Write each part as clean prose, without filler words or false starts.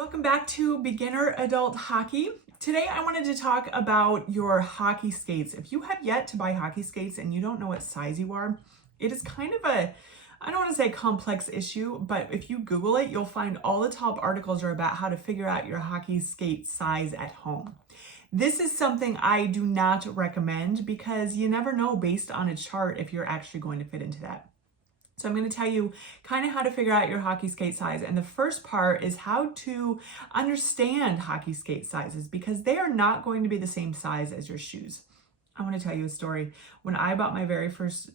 Welcome back to Beginner Adult Hockey. Today I wanted to talk about your hockey skates. If you have yet to buy hockey skates and you don't know what size you are, it is kind of a, I don't want to say complex issue, but if you Google it, you'll find all the top articles are about how to figure out your hockey skate size at home. This is something I do not recommend because you never know based on a chart if you're actually going to fit into that. So I'm going to tell you kind of how to figure out your hockey skate size. And the first part is how to understand hockey skate sizes because they are not going to be the same size as your shoes. I want to tell you a story. When I bought my very first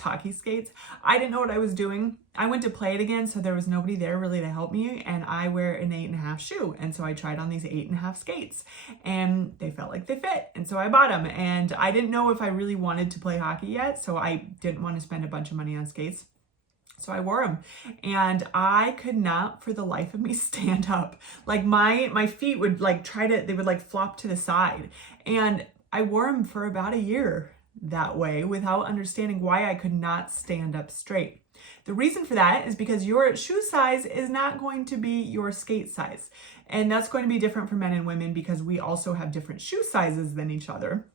hockey skates, I didn't know what I was doing. I went to play it again, so there was nobody there really to help me, and I wear an 8.5 shoe, and so I tried on these 8.5 skates, and they felt like they fit, and so I bought them, and I didn't know if I really wanted to play hockey yet, so I didn't want to spend a bunch of money on skates. So I wore them and I could not for the life of me stand up. Like my feet would they would flop to the side, and I wore them for about a year that way without understanding why I could not stand up straight. The reason for that is because your shoe size is not going to be your skate size. And that's going to be different for men and women because we also have different shoe sizes than each other.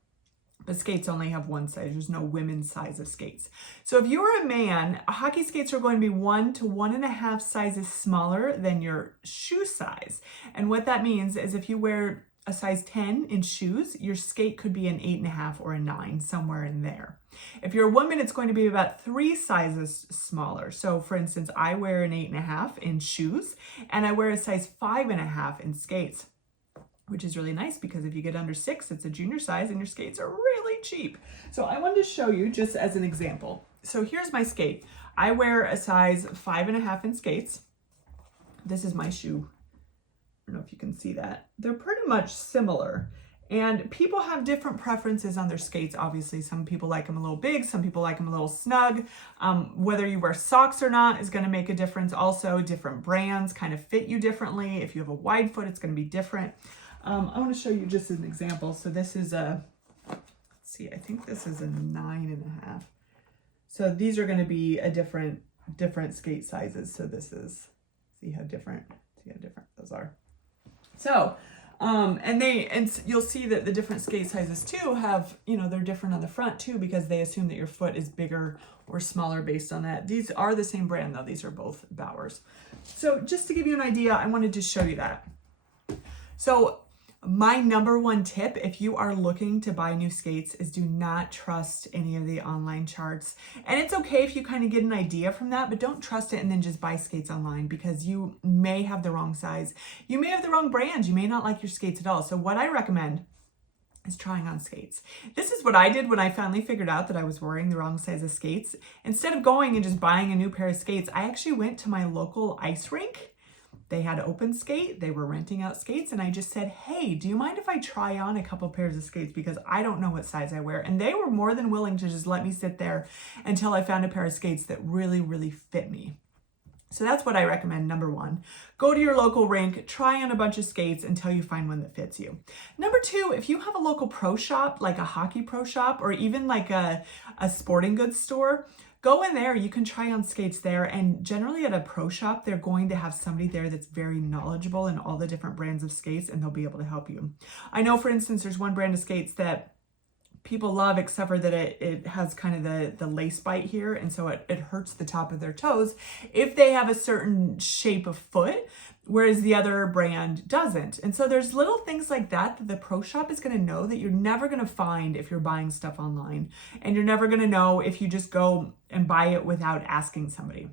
But skates only have one size. There's no women's size of skates. So if you're a man, hockey skates are going to be 1 to 1.5 sizes smaller than your shoe size. And what that means is if you wear a size 10 in shoes, your skate could be an 8.5 or a 9, somewhere in there. If you're a woman, it's going to be about 3 sizes smaller. So for instance, I wear an 8.5 in shoes and I wear a size 5.5 in skates, which is really nice because if you get under 6, it's a junior size and your skates are really cheap. So I wanted to show you just as an example. So here's my skate. I wear a size 5.5 in skates. This is my shoe. I don't know if you can see that. They're pretty much similar. And people have different preferences on their skates, obviously. Some people like them a little big, some people like them a little snug. Whether you wear socks or not is going to make a difference. Also, different brands kind of fit you differently. If you have a wide foot, it's going to be different. I want to show you just an example. So this is let's see, I think this is a 9.5. So these are going to be a different skate sizes. So this is, see how different those are. So, and you'll see that the different skate sizes too have, they're different on the front too, because they assume that your foot is bigger or smaller based on that. These are the same brand though. These are both Bowers. So just to give you an idea, I wanted to show you that. So my number one tip, if you are looking to buy new skates, is do not trust any of the online charts. And it's okay if you kind of get an idea from that, but don't trust it and then just buy skates online because you may have the wrong size. You may have the wrong brand. You may not like your skates at all. So what I recommend is trying on skates. This is what I did when I finally figured out that I was wearing the wrong size of skates. Instead of going and just buying a new pair of skates, I actually went to my local ice rink. They had open skate, they were renting out skates, and I just said, hey, do you mind if I try on a couple pairs of skates because I don't know what size I wear? And they were more than willing to just let me sit there until I found a pair of skates that really, really fit me. So that's what I recommend, number one. Go to your local rink, try on a bunch of skates until you find one that fits you. Number two, if you have a local pro shop, like a hockey pro shop, or even like a sporting goods store, go in there, you can try on skates there, and generally at a pro shop, they're going to have somebody there that's very knowledgeable in all the different brands of skates, and they'll be able to help you. I know, for instance, there's one brand of skates that people love, except for that it has kind of the lace bite here, and so it hurts the top of their toes if they have a certain shape of foot, whereas the other brand doesn't. And so there's little things like that the pro shop is going to know that you're never going to find if you're buying stuff online, and you're never going to know if you just go and buy it without asking somebody.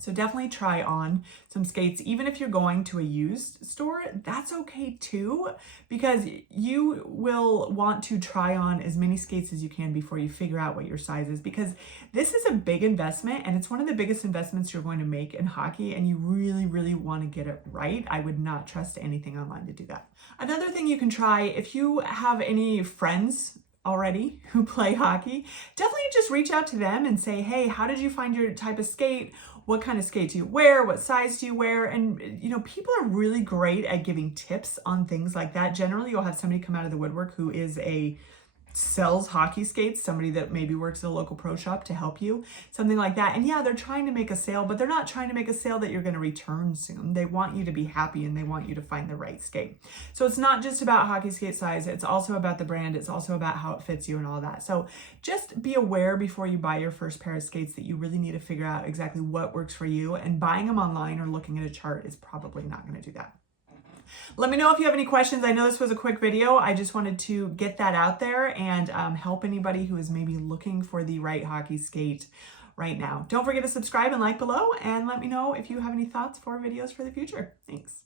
So definitely try on some skates. Even if you're going to a used store, that's okay too, because you will want to try on as many skates as you can before you figure out what your size is, because this is a big investment and it's one of the biggest investments you're going to make in hockey, and you really, really want to get it right. I would not trust anything online to do that. Another thing you can try, if you have any friends already who play hockey, definitely just reach out to them and say, hey, how did you find your type of skate? What kind of skate do you wear? What size do you wear? And, people are really great at giving tips on things like that. Generally, you'll have somebody come out of the woodwork who is a sells hockey skates, somebody that maybe works at a local pro shop to help you, something like that. And yeah, they're trying to make a sale, but they're not trying to make a sale that you're going to return soon. They want you to be happy and they want you to find the right skate. So it's not just about hockey skate size, it's also about the brand, it's also about how it fits you and all that. So just be aware before you buy your first pair of skates that you really need to figure out exactly what works for you, and buying them online or looking at a chart is probably not going to do that. Let me know if you have any questions. I know this was a quick video. I just wanted to get that out there and help anybody who is maybe looking for the right hockey skate right now. Don't forget to subscribe and like below, and let me know if you have any thoughts for videos for the future. Thanks.